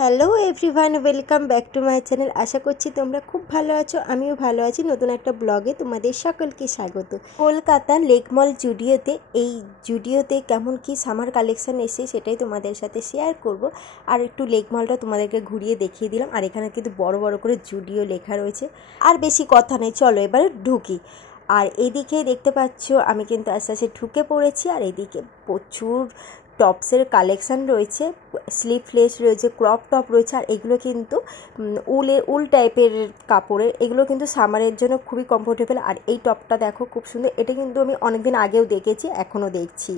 Hello everyone, welcome back to my channel. আশা করছি তোমরা খুব ভালো আছো, আমিও ভালো আছি। নতুন একটা ব্লগে তোমাদের সকলকে স্বাগত। কলকাতা লেকমল জুডিওতে, এই জুডিওতে কেমন কি সামার কালেকশন এসে সেটাই তোমাদের সাথে শেয়ার করব। আর একটু লেকমলটা তোমাদেরকে ঘুরিয়ে দেখিয়ে দিলাম। আর এখানে কিন্তু বড় বড় করে জুডিও লেখা রয়েছে। আর বেশি কথা নেই, চলো এবারে ঢুকি। আর এইদিকে দেখতে পাচ্ছ আমি কিন্তু আস্তে আস্তে ঢুকে পড়েছি। আর এইদিকে প্রচুর টপসের কালেকশান রয়েছে, স্লিভলেস রয়েছে, ক্রপ টপ রয়েছে। আর এগুলো কিন্তু উল টাইপের কাপড়ের, এগুলো কিন্তু সামারের জন্য খুবই কমফোর্টেবল। আর এই টপটা দেখো খুব সুন্দর, এটা কিন্তু আমি অনেকদিন আগেও দেখেছি, এখনও দেখছি।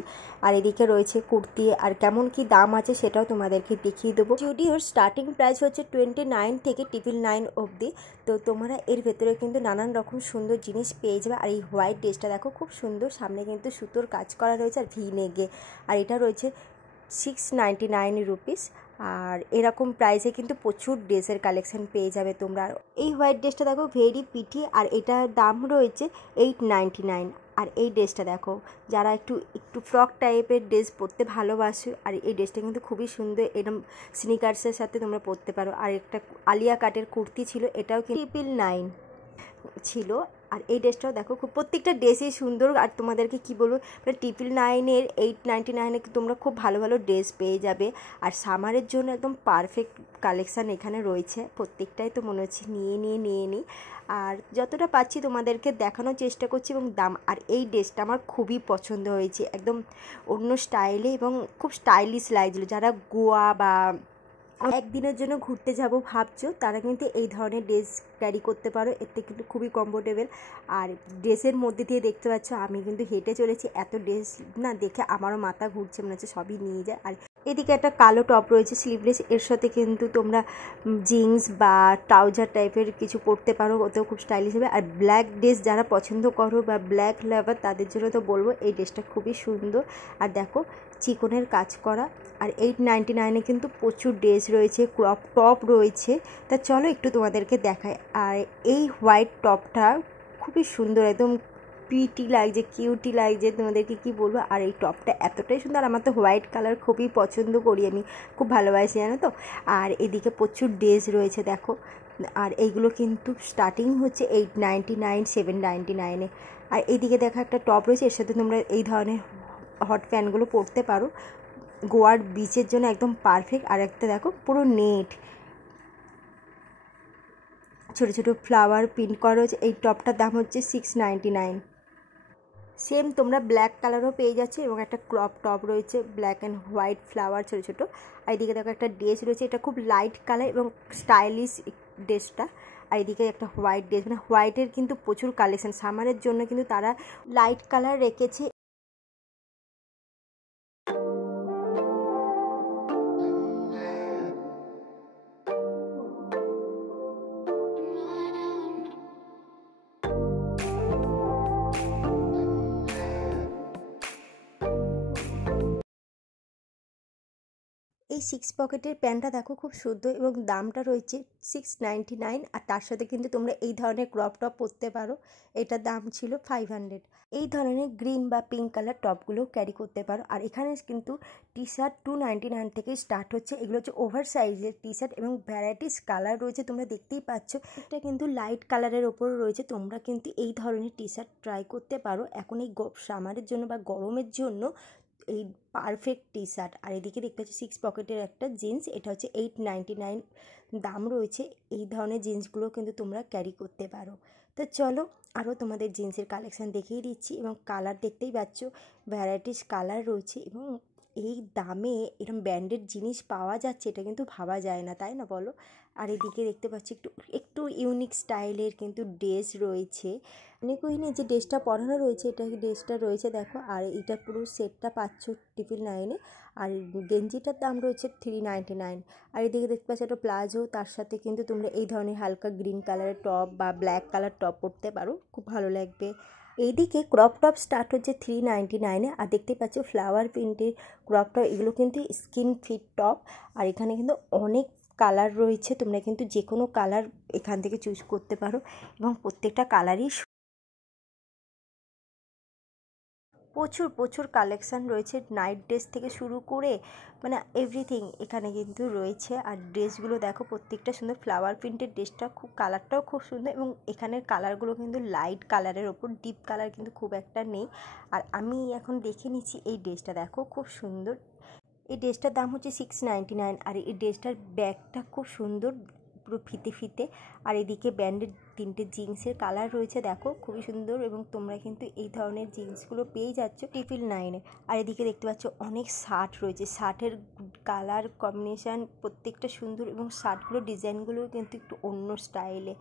আর এদিকে রয়েছে কুর্তি, আর কেমন কি দাম আছে সেটাও তোমাদেরকে দেখিয়ে দেবো। জুডিওর স্টার্টিং প্রাইস হচ্ছে 29 থেকে 999 অবধি। তো তোমরা এর ভেতরে কিন্তু নানান রকম সুন্দর জিনিস পেয়ে যাবে। আর এই হোয়াইট ড্রেসটা দেখো খুব সুন্দর, সামনে কিন্তু সুতোর কাজ করা রয়েছে আর ভি নেগে। আর এটা রয়েছে 699 রুপিস। আর এরকম প্রাইসে কিন্তু প্রচুর ড্রেসের কালেকশান পেয়ে যাবে তোমরা। এই হোয়াইট ড্রেসটা দেখো ভেরি পিটি, আর এটার দাম রয়েছে 899। আর এই ড্রেসটা দেখো, যারা একটু একটু ফ্রক টাইপের ড্রেস পরতে ভালোবাসো, আর এই ড্রেসটা কিন্তু খুবই সুন্দর, এরকম স্নিকার্সের সাথে তোমরা পরতে পারো। আর একটা আলিয়া কাটের কুর্তি ছিল, এটাও কিন্তু 999 ছিল। আর এই ড্রেসটাও দেখো, খুব প্রত্যেকটা ড্রেসই সুন্দর। আর তোমাদেরকে কি বলবো, মানে 999 899 তোমরা খুব ভালো ভালো ড্রেস পেয়ে যাবে। আর সামারের জন্য একদম পারফেক্ট কালেকশান এখানে রয়েছে। প্রত্যেকটাই তো মনে হচ্ছে নিয়ে নিই। আর যতটা পাচ্ছি তোমাদেরকে দেখানোর চেষ্টা করছি। এবং দাম, আর এই ড্রেসটা আমার খুবই পছন্দ হয়েছে, একদম অন্য স্টাইলে এবং খুব স্টাইলিশ লাগছিলো। যারা গোয়া বা একদিনের জন্য ঘুরতে যাব ভাবছো, তারা কিন্তু এই ধরনের ড্রেস ক্যারি করতে পারো, এতে কিন্তু খুবই কমফোর্টেবল। আর ড্রেসের মধ্যে দিয়ে দেখতে পাচ্ছ আমি কিন্তু হেঁটে চলেছি, এত ড্রেস না দেখে আমারও মাথা ঘুরছে, মনে হচ্ছে সবই নিয়ে যায়। আর এদিকে একটা কালো টপ রয়েছে স্লিভলেস, এর সাথে কিন্তু তোমরা জিন্স বা ট্রাউজার টাইপের কিছু পরতে পারো, ওতেও খুব স্টাইলিশ হবে। আর ব্ল্যাক ড্রেস যারা পছন্দ করো বা ব্ল্যাক লাভার, তাদের জন্য তো বলবো এই ড্রেসটা খুবই সুন্দর। আর দেখো চিকনের কাজ করা। আর 899 কিন্তু প্রচুর ড্রেস রয়েছে, ক্রপ টপ রয়েছে। তা চলো একটু তোমাদেরকে দেখাই। আর এই হোয়াইট টপটা খুবই সুন্দর, একদম প্রিটি লাগছে, কিউটি লাগছে, তোমাদেরকে কি বলবো। আর এই টপটা এতটাই সুন্দর, আমার তো হোয়াইট কালার খুবই পছন্দ করি, আমি খুব ভালোবাসি জানো তো। আর এদিকে প্রচুর ড্রেস রয়েছে দেখো। আর এইগুলো কিন্তু স্টার্টিং হচ্ছে 899 799। আর এইদিকে দেখা একটা টপ রয়েছে, এর সাথে তোমরা এই ধরনের হট প্যান্টগুলো পরতে পারো, গোয়ার বিচের জন্য একদম পারফেক্ট। আর একটা দেখো পুরো নেট, ছোটো ছোটো ফ্লাওয়ার প্রিন্ট করা রয়েছে। এই টপটার দাম হচ্ছে 699। সেম তোমরা ব্ল্যাক কালারও পেয়ে যাচ্ছে, এবং একটা ক্রপ টপ রয়েছে ব্ল্যাক অ্যান্ড হোয়াইট ফ্লাওয়ার ছোটো ছোটো। আর এদিকে দেখো একটা ড্রেস রয়েছে, এটা খুব লাইট কালার এবং স্টাইলিশ ড্রেসটা। আর এদিকে একটা হোয়াইট ড্রেস, মানে হোয়াইটের কিন্তু প্রচুর কালেকশান সামারের জন্য, কিন্তু তারা লাইট কালার রেখেছে। এই 6 পকেটের প্যান্টটা দেখো খুব সুন্দর, এবং দামটা রয়েছে 699। আর তার সাথে কিন্তু তোমরা এই ধরনের ক্রপ টপ পরতে পারো, এটার দাম ছিল 500। এই ধরনের গ্রিন বা পিঙ্ক কালার টপগুলো ক্যারি করতে পারো। আর এখানে কিন্তু টি শার্ট 299 থেকে স্টার্ট হচ্ছে, এগুলো হচ্ছে ওভার সাইজের টি শার্ট, এবং ভ্যারাইটিস কালার রয়েছে, তোমরা দেখতেই পাচ্ছ। এটা কিন্তু লাইট কালারের ওপর রয়েছে, তোমরা কিন্তু এই ধরনের টি শার্ট ট্রাই করতে পারো এখন এই সামারের জন্য বা গরমের জন্য, এই পারফেক্ট টি শার্ট। আর এদিকে দেখতে পাচ্ছি 6 পকেটের একটা জিন্স, এটা হচ্ছে 899 দাম রয়েছে। এই ধরনের জিন্সগুলো কিন্তু তোমরা ক্যারি করতে পারো। তো চলো আরও তোমাদের জিন্সের কালেকশান দেখিয়ে দিচ্ছি, এবং কালার দেখতেই পাচ্ছ, ভ্যারাইটিস কালার রয়েছে। এবং এই দামে এরকম ব্র্যান্ডেড জিনিস পাওয়া যাচ্ছে, এটা কিন্তু ভাবা যায় না, তাই না বলো। আর এদিকে দেখতে পাচ্ছি একটু একটু ইউনিক স্টাইলের কিন্তু ড্রেস রয়েছে। অনেকই যে ড্রেসটা পরানো রয়েছে, এটা ড্রেসটা রয়েছে দেখো। আর এটা পুরো সেটটা পাচ্ছ 999। আর গেঞ্জিটার দাম রয়েছে 399। আর এদিকে দেখতে পাচ্ছ একটা প্লাজো, তার সাথে কিন্তু তোমরা এই ধরনের হালকা গ্রিন কালারের টপ বা ব্ল্যাক কালার টপ পরতে পারো, খুব ভালো লাগবে। এইদিকে ক্রপ টপ স্টার্ট হচ্ছে 399। আর দেখতে পাচ্ছ ফ্লাওয়ার প্রিন্টের ক্রপ টপ, এগুলো কিন্তু স্কিন ফিট টপ। আর এখানে কিন্তু অনেক কালার রয়েছে, তোমরা কিন্তু যে কোনো কালার এখান থেকে চুজ করতে পারো, এবং প্রত্যেকটা কালারই প্রচুর প্রচুর কালেকশান রয়েছে, নাইট ড্রেস থেকে শুরু করে মানে এভরিথিং এখানে কিন্তু রয়েছে। আর ড্রেসগুলো দেখো প্রত্যেকটা সুন্দর, ফ্লাওয়ার প্রিন্টের ড্রেসটা খুব কালারটাও খুব সুন্দর, এবং এখানের কালারগুলো কিন্তু লাইট কালারের ওপর, ডিপ কালার কিন্তু খুব একটা নেই। আর আমি এখন দেখে নিচ্ছি এই ড্রেসটা, দেখো খুব সুন্দর। এই ড্রেসটার দাম হচ্ছে 699। আর এই ড্রেসটার ব্যাগটা খুব সুন্দর, পুরো ফিতে ফিতে। আর এদিকে ব্যান্ডের 3টে জিন্সের কালার রয়েছে, দেখো খুবই সুন্দর। এবং তোমরা কিন্তু এই ধরনের জিন্সগুলো পেয়ে যাচ্ছ 999-এ। আর এদিকে দেখতে পাচ্ছ অনেক শার্ট রয়েছে, শার্টের কালার কম্বিনেশান প্রত্যেকটা সুন্দর, এবং শার্টগুলো ডিজাইনগুলো কিন্তু একটু অন্য স্টাইলে।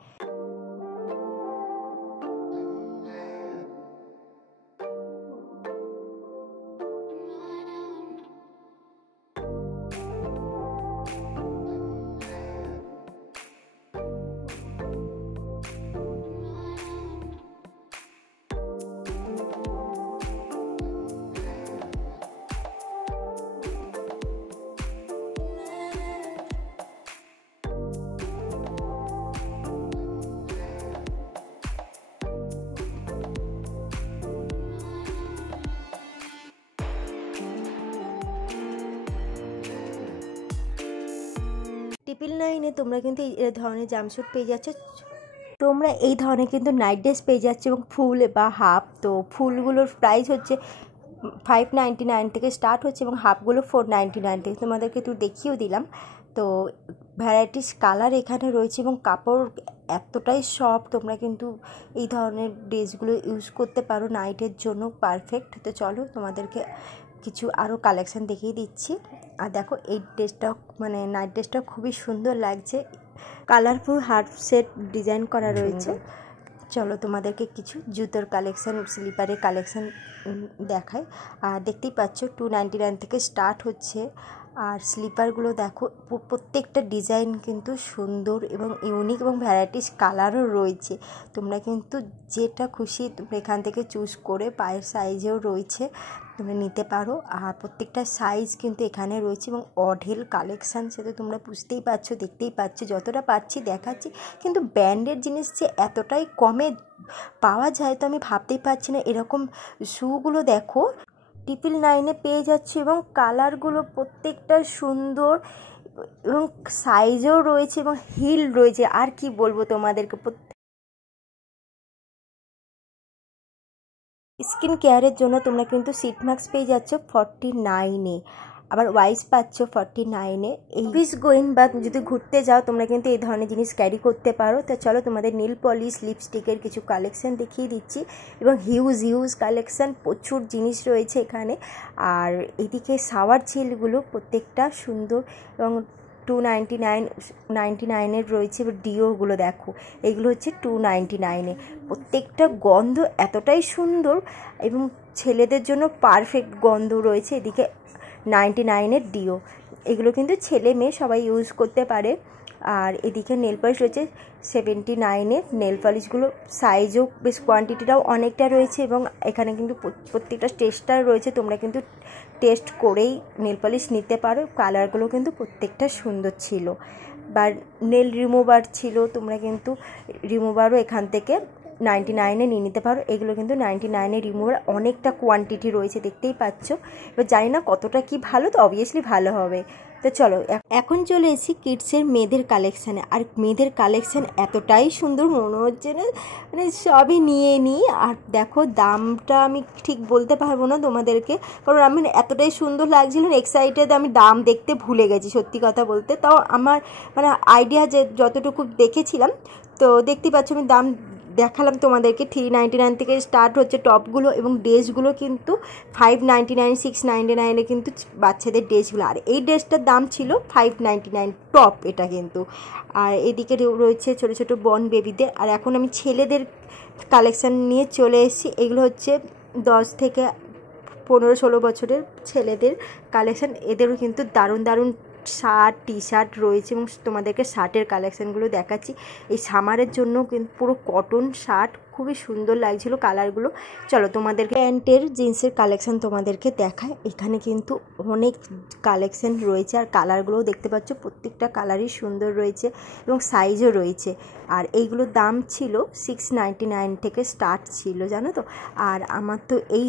ট্রিপল নাইনে তোমরা কিন্তু এই ধরনের জামস্যুট পেয়ে যাচ্ছ। তোমরা এই ধরনের কিন্তু নাইট ড্রেস পেয়ে যাচ্ছ, এবং ফুল বা হাফ। তো ফুলগুলোর প্রাইস হচ্ছে 599 থেকে স্টার্ট হচ্ছে, এবং হাফগুলো 499 থেকে। তোমাদেরকে একটু দেখিয়েও দিলাম। তো ভ্যারাইটিস কালার এখানে রয়েছে, এবং কাপড় এতটাই সফট, তোমরা কিন্তু এই ধরনের ড্রেসগুলো ইউজ করতে পারো নাইটের জন্য পারফেক্ট। তো চলো তোমাদেরকে কিছু আরও কালেকশান দেখিয়ে দিচ্ছি। আর দেখো এই ড্রেসটাও মানে নাইট ড্রেসটাও খুবই সুন্দর লাগছে, কালারফুল হার্ট সেট ডিজাইন করা রয়েছে। চলো তোমাদেরকে কিছু জুতোর কালেকশান, স্লিপারের কালেকশান দেখাই। আর দেখতেই পাচ্ছ 299 থেকে স্টার্ট হচ্ছে। আর স্লিপারগুলো দেখো প্রত্যেকটা ডিজাইন কিন্তু সুন্দর এবং ইউনিক, এবং ভ্যারাইটিস কালারও রয়েছে। তোমরা কিন্তু যেটা খুশি তোমরা এখান থেকে চুজ করে, পায়ের সাইজেও রয়েছে, তোমরা নিতে পারো। আর প্রত্যেকটা সাইজ কিন্তু এখানে রয়েছে, এবং অঢেল কালেকশান, সেটা তোমরা বুঝতেই পারছো, দেখতেই পাচ্ছ, যতটা পাচ্ছি দেখাচ্ছি। কিন্তু ব্র্যান্ডের জিনিস যে এতটাই কমে পাওয়া যায় তো আমি ভাবতেই পারছি না। এরকম শ্যুগুলো দেখো 999-এ পেয়ে যাচ্ছি, এবং কালারগুলো প্রত্যেকটা সুন্দর, এবং সাইজও রয়েছে, এবং হিল রয়েছে। আর কি বলবো তোমাদেরকে, স্কিন কেয়ারের জন্য তোমরা কিন্তু সিট মাস্ক পেয়ে যাচ্ছ 49-এ, আবার ওয়াইস পাচ্ছ 49-এ। এই অফিস গোয়িং বা যদি ঘুরতে যাও তোমরা কিন্তু এই ধরনের জিনিস ক্যারি করতে পারো। তো চলো তোমাদের নীল পলিশ, লিপস্টিকের কিছু কালেকশান দেখিয়ে দিচ্ছি, এবং হিউজ কালেকশান, প্রচুর জিনিস রয়েছে এখানে। আর এদিকে শাওয়ার জেলগুলো প্রত্যেকটা সুন্দর, এবং 299 রয়েছে। এবার ডিওগুলো দেখো, এগুলো হচ্ছে 299-এ। প্রত্যেকটা গন্ধ এতটাই সুন্দর, এবং ছেলেদের জন্য পারফেক্ট গন্ধ রয়েছে। এদিকে 99-এর ডিও, এগুলো কিন্তু ছেলে মেয়ে সবাই ইউজ করতে পারে। আর এদিকে নেল পলিশ রয়েছে 79-এর। নেল পলিশগুলো সাইজও বেশ, কোয়ান্টিটিটাও অনেকটা রয়েছে, এবং এখানে কিন্তু প্রত্যেকটা টেস্টার রয়েছে, তোমরা কিন্তু টেস্ট করেই নেল পলিশ নিতে পারো। কালারগুলো কিন্তু প্রত্যেকটা সুন্দর ছিল। বা নেল রিমুভার ছিল, তোমরা কিন্তু রিমুভারও এখান থেকে 99-এ নিয়ে নিতে পারো। এগুলো কিন্তু 99-এ রিমুভার অনেকটা কোয়ান্টিটি রয়েছে, দেখতেই পাচ্ছ। এবার জানি না কতটা কি ভালো, তো অবভিয়াসলি ভালো হবে। তো চলো এখন চলে এসেছি কিডসের মেয়েদের কালেকশানে। আর মেয়েদের কালেকশান এতটাই সুন্দর, মনে হচ্ছে না মানে সবই নিয়ে নিই। আর দেখো দামটা আমি ঠিক বলতে পারবো না তোমাদেরকে, কারণ আমি এতটাই সুন্দর লাগছিল, এক্সাইটেড, আমি দাম দেখতে ভুলে গেছি সত্যি কথা বলতে। তাও আমার মানে আইডিয়া যে যতটুকু দেখেছিলাম, তো দেখতেই পাচ্ছ আমি দাম দেখালাম তোমাদেরকে। 399 থেকে স্টার্ট হচ্ছে টপগুলো, এবং ড্রেসগুলো কিন্তু 599, 699-এ কিন্তু বাচ্চাদের ড্রেসগুলো। আর এই ড্রেসটার দাম ছিল 599 টপ এটা কিন্তু। আর এদিকে রয়েছে ছোটো ছোটো বর্ন বেবিদের। আর এখন আমি ছেলেদের কালেকশান নিয়ে চলে এসেছি। এগুলো হচ্ছে 10 থেকে 15-16 বছরের ছেলেদের কালেকশান। এদেরও কিন্তু দারুণ শার্ট, টি শার্ট রয়েছে, এবং তোমাদেরকে শার্টের কালেকশানগুলো দেখাচ্ছি। এই সামারের জন্য কিন্তু পুরো কটন শার্ট, খুবই সুন্দর লাগছিল কালারগুলো। চলো তোমাদেরকে প্যান্টের জিন্সের কালেকশন তোমাদেরকে দেখায়। এখানে কিন্তু অনেক কালেকশন রয়েছে আর কালারগুলোও দেখতে পাচ্ছ, প্রত্যেকটা কালারই সুন্দর রয়েছে এবং সাইজও রয়েছে। আর এইগুলোর দাম ছিল 699 থেকে স্টার্ট ছিল, জানো তো। আর আমার তো এই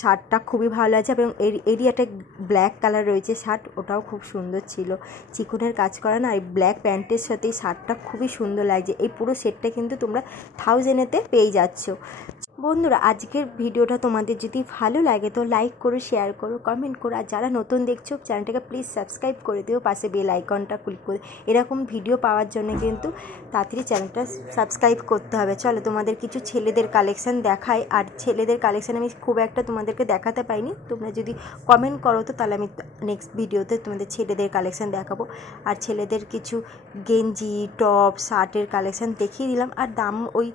শার্টটা খুবই ভালো লাগছে এবং এরই একটা ব্ল্যাক কালার রয়েছে শার্ট, ওটাও খুব সুন্দর ছিল, চিকনের কাজ করা না। আর ব্ল্যাক প্যান্টের সাথে এই শার্টটা খুবই সুন্দর লাগছে। এই পুরো সেটটা কিন্তু তোমরা 1000-এতে পেয়ে যাচ্ছ। বন্ধুরা, আজকের ভিডিওটা তোমাদের যদি ভালো লাগে তো লাইক করো, শেয়ার করো, কমেন্ট করো। আর যারা নতুন দেখছো চ্যানেলটাকে প্লিজ সাবস্ক্রাইব করে দিও, পাশে বেল আইকনটা ক্লিক করে। এরকম ভিডিও পাওয়ার জন্য কিন্তু তাড়াতাড়ি চ্যানেলটা সাবস্ক্রাইব করতে হবে। চলো তোমাদের কিছু ছেলেদের কালেকশান দেখাই। আর ছেলেদের কালেকশান আমি খুব একটা তোমাদেরকে দেখাতে পাইনি, তোমরা যদি কমেন্ট করো তো তাহলে আমি নেক্সট ভিডিওতে তোমাদের ছেলেদের কালেকশান দেখাবো। আর ছেলেদের কিছু গেঞ্জি, টপ, শার্টের কালেকশান দেখিয়ে দিলাম। আর দাম ওই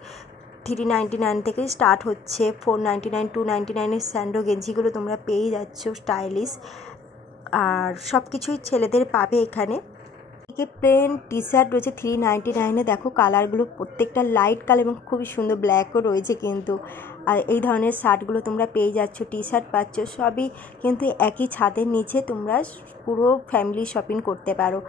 399 থেকে স্টার্ট হচ্ছে, 499, 299-এর স্যান্ডো গেঞ্জিগুলো তোমরা পেয়ে যাচ্ছ স্টাইলিশ। আর সব কিছুই ছেলেদের পাবে এখানে। এদিকে প্লেন টি শার্ট রয়েছে 399-এ। দেখো কালারগুলো প্রত্যেকটা লাইট কালার এবং খুবই সুন্দর, ব্ল্যাকও রয়েছে কিন্তু। আর এই ধরনের শার্টগুলো তোমরা পেয়ে যাচ্ছ, টি শার্ট পাচ্ছ, সবই কিন্তু একই ছাদের নিচে তোমরা পুরো ফ্যামিলি শপিং করতে পারো।